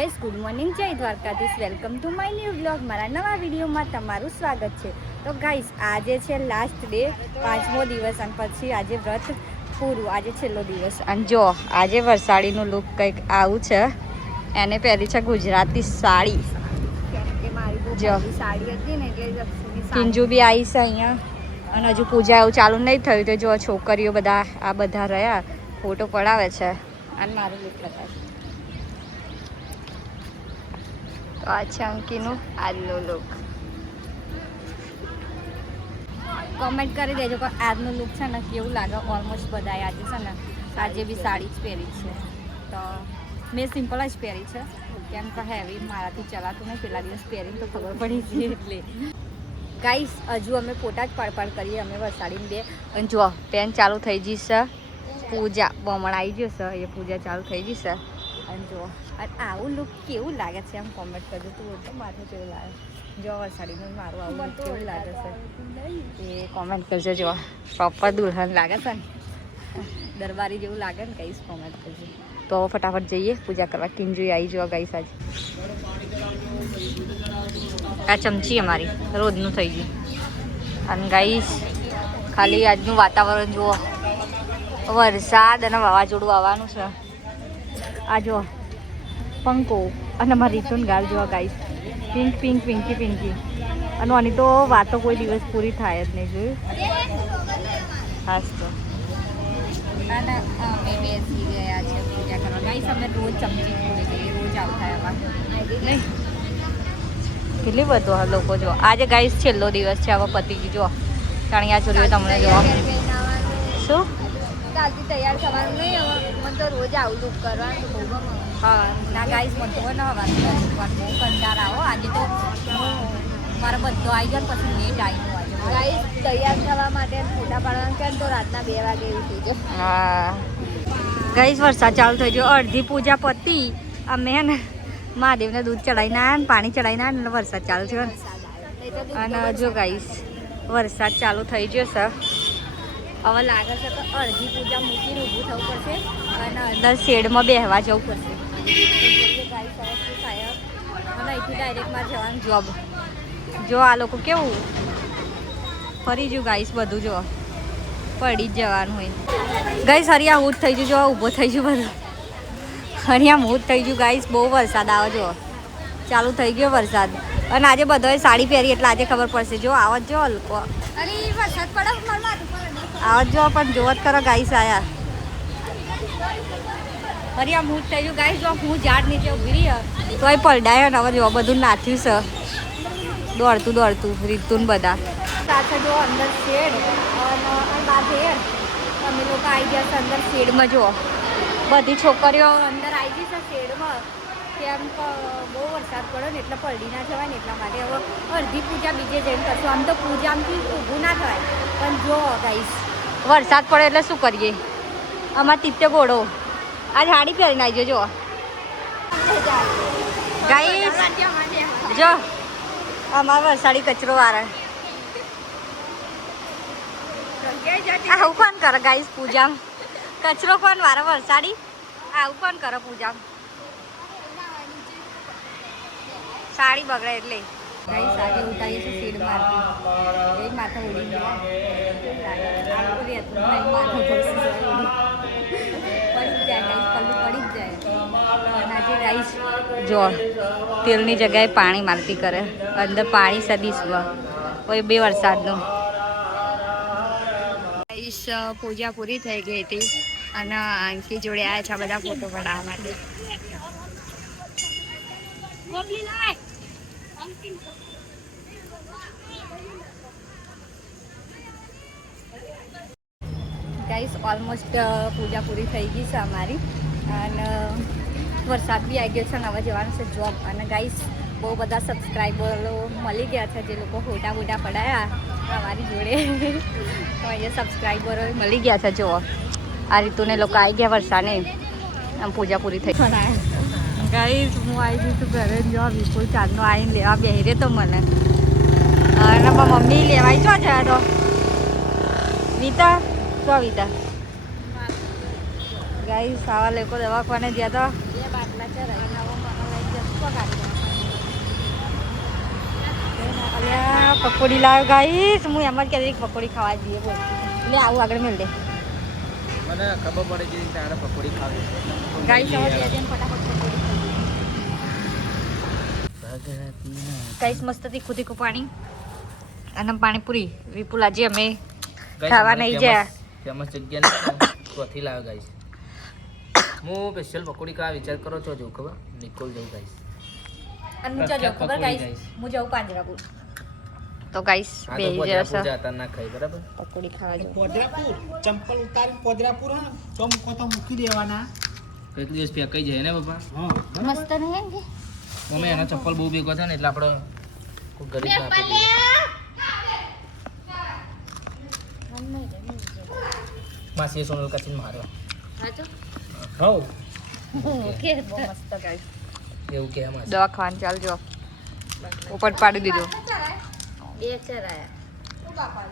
Guys good morning, જય Dwarkadhish. Welcome to my new blog. મારા નવા વિડીયોમાં તમારું સ્વાગત છે. તો ગાઈસ આજે છે લાસ્ટ ડે, 5મો દિવસ, અને પછી આજે વ્રત પૂરું. આજે છેલ્લો દિવસ. અને જો આજે વરસાડીનું લુક કંઈક આવું છે. એને પહેરી છે ગુજરાતી સાડી. જો કિંજુ બી આવી છે અહીંયા. અને હજુ પૂજા એવું ચાલુ નહીં થયું. તો જો છોકરીઓ બધા આ બધા રહ્યા ફોટો પડાવે છે. અને મારું લુક બતાવે. તો આ છે અંકીનું આજનું લુક. કોમેન્ટ કરી દેજો કે આજનું લુક છે ને કેવું લાગે. ઓલમોસ્ટ બધાએ આજે છે ને આજે બી સાડી જ પહેરી છે. તો મેં સિમ્પલ જ પહેરી છે, કેમ કે હેવી મારાથી ચલાતું નહીં. પેલા દિવસ પહેરીને તો ખબર પડી ગઈ. એટલે ગાઈસ હજુ અમે ફોટા જ પાડ કરીએ અમે વરસાડીને બે. અને જો પેન ચાલુ થઈ જશે. પૂજા બમણ આવી જશે, એ પૂજા ચાલુ થઈ જશે. અને જો અને આવું લુક કેવું લાગે છે એમ કોમેન્ટ કરજો. તું તો માથું કેવું લાગે જો વરસાડીનું મારું આવું કેવું લાગે છે એ કોમેન્ટ કરજો. જો પ્રોપર દુલ્હન લાગે છે ને, દરબારી જેવું લાગે ને, કઈશ કોમેન્ટ કરજો. તો ફટાફટ જઈએ પૂજા કરવા. કિંજુ આવી જો ગાઈસ. આજે આ ચમચી અમારી રોજનું થઈ ગયું. અને ગાઈસ ખાલી આજનું વાતાવરણ જુઓ, વરસાદ અને વાવાઝોડું આવવાનું છે. આ જો પંકો અને અમારી રીતુન ગાલ જોવા guys. Pink pink Pinky Pinky. અને આની તો વાતો કોઈ દિવસ પૂરી થાય જ નહીં. જોયું ખાસ તો. અને અમે બેસી ગયા છે પૂજા કરવા. ગાઈસ અમે રોજ ચમચી પૂરી જઈએ, રોજ આવું થાય અમારે નહીં. કેટલી બધો લોકો જો આજે ગાઈસ છેલ્લો દિવસ છે. હવે પતિ જો ચણિયા ચોરીઓ તમને જો શું કાલથી તૈયાર થવાનું નહીં. હવે મને તો રોજ આવું લુક કરવાનું. હા ના ગાઈસ મને તો ન હવાનું બહુ કંટાર આવો. આજે તો મારો બધો આવી જાય પછી લેટ આવી આજે ગાઈસ તૈયાર થવા માટે ફોટા પાડવાનું કેમ તો રાતના 2 વાગે એવું થઈ જાય. હા ગાઈસ વરસાદ ચાલુ થઈ ગયો. અડધી પૂજા પતી. અમે હે ને મહાદેવને દૂધ ચડાવીને આવ્યા, પાણી ચડાવીને આવ્યા, એટલે વરસાદ ચાલુ થયો. અને જો ગાઈસ વરસાદ ચાલુ થઈ ગયો છે. હવે લાગે છે કે અડધી પૂજા મૂકીને ઊભું થવું પડશે અને અંદર શેડમાં બેસવા જવું પડશે. ગાઈસ હવે શું થાય. અને અહીંથી ડાયરેક્ટ મારે જવાનું જોબ. જો આ લોકો કેવું ફરી ગયું ગાઈસ. બધું જો પડી જ જવાનું હોય. ગાઈસ હરિયા ઊટ થઈ ગયું. જો ઊભો થઈ ગયું બધું. હરિયા ઊટ થઈ ગયું ગાઈસ. બહુ વરસાદ આવે જો ચાલુ થઈ ગયો વરસાદ. અને આજે બધાએ સાડી પહેરી એટલે આજે ખબર પડશે. જો આવત જો હલકો વરસાદ પડે આવત જો પણ જોવત કરો ગાઈસ. આયા હરિયા મૂટ થઈ ગયું ગાઈસ. જો હું ઝાડ નીચે ઊભી રહી તોય પલડાય ને. હવે જો બધું નાથ્યું છે દોડતું દોડતું રીતું બધા સાથે. જો અંદર શેડ અને અમે લોકો આવી ગયા છે અંદર શેડમાં. જો બધી છોકરીઓ અંદર આવી ગઈ છે શેડમાં. કેમ કે બહુ વરસાદ પડે ને એટલે પલડી ના જવાય ને એટલા માટે હવે અડધી પૂજા બીજે જઈને કરશું. આમ તો પૂજામાંથી ઊભું ના થવાય પણ જો ગાઈસ વરસાદ પડે એટલે શું કરીએ. આમાં તીતે ઘોડો આ સાડી પહેરીને આવી જો ગાઈસ. જો અમારે વરસાદી કચરો વાળા આવું કોણ કરે ગાઈસ પૂજામાં. કચરો કોણ વારે વરસાદી આવું કોણ કરે પૂજામાં. સાડી બગડે એટલે ગાઈસ આજે ઉતારીએ છીએ શેડ મારતી. એ માથા ઉડી ગયા જો તેલની જગ્યાએ પાણી મારતી કરે. અંદર પાણી સદીશમાં કોઈ બે વરસાદનું. પૂજા પૂરી થઈ ગઈ હતી અને આંકી જોડે આવ્યા છે બધા ફોટો પડાવવા માટે. ગાઈસ ઓલમોસ્ટ પૂજા પૂરી થઈ ગઈ છે અમારી. અને વરસાદ બી આવી ગયો છે. અને હવે જવાનું છે જોબ. અને ગાઈસ બહુ બધા સબસ્ક્રાઈબરો મળી ગયા છે જે લોકો ફોટા બોટા પડાયા અમારી જોડે. તો અહીંયા સબસ્ક્રાઈબરો મળી ગયા છે. જુઓ આ રીતુને લોકો આવી ગયા વરસાદને. આમ પૂજા પૂરી થઈ. ગાઈસ હું આવી ગઈ છું ઘરે. જો વિપુલ ચાંદનો આવીને લેવા બેહી તો મને. અને મમ્મી લેવાય છો છે તો વિતા તો વિતા ગાઈસ આવા લોકો દવાખાને ગયા હતા. 2 બાટલા ચરાય. પકોડી લાવ્યો ગાઈસ. હું એમ જ કહેતી પકોડી ખાવા જઈએ બોલ. એટલે આવું આગળ મેળ દે. મને ખબર પડે છે તારે પકોડી ખાવી ગાઈસ હવે બે જણ ફટાફટ પકોડી ગાઈસ મસ્ત તીખું તીખું પાણી અને પાણીપુરી. વિપુલ આજે અમે ખાવા નહીં ગયા. ફેમસ જગ્યા ચોથી લાવ્યો ગાઈસ. હું સ્પેશિયલ પકોડી ખાવા વિચાર કરો છો જો ખબર નિકોલ જવું ગાઈસ. અને હું જાઉં ખબર ગાઈસ હું જાઉં પાંજરાપુર. તો ગાઈસ બે જરા જાતા ના ખાઈ બરાબર પકોડી ખાવા જાઉં. પોદરાપુર ચંપલ ઉતારી પોદરાપુર હા તો મૂકો તો મૂકી દેવાના. એક દિવસ ફેંકાઈ જાય ને બાપા. હા મસ્ત નહીં કે મમ્મી એનો ચપ્પલ બહુ ભેગો છે ને એટલે આપણે કોઈ ગરીબ ના આપી દઈએ. માસી સોનલ કાચીને માર્યો સાચું ખાવ ઓકે બહુ મસ્ત ગાઈસ. એવું કે માસી દવા ખાવાનું ચાલજો. ઉપટ પાડી દીધો. બે ચાર આયા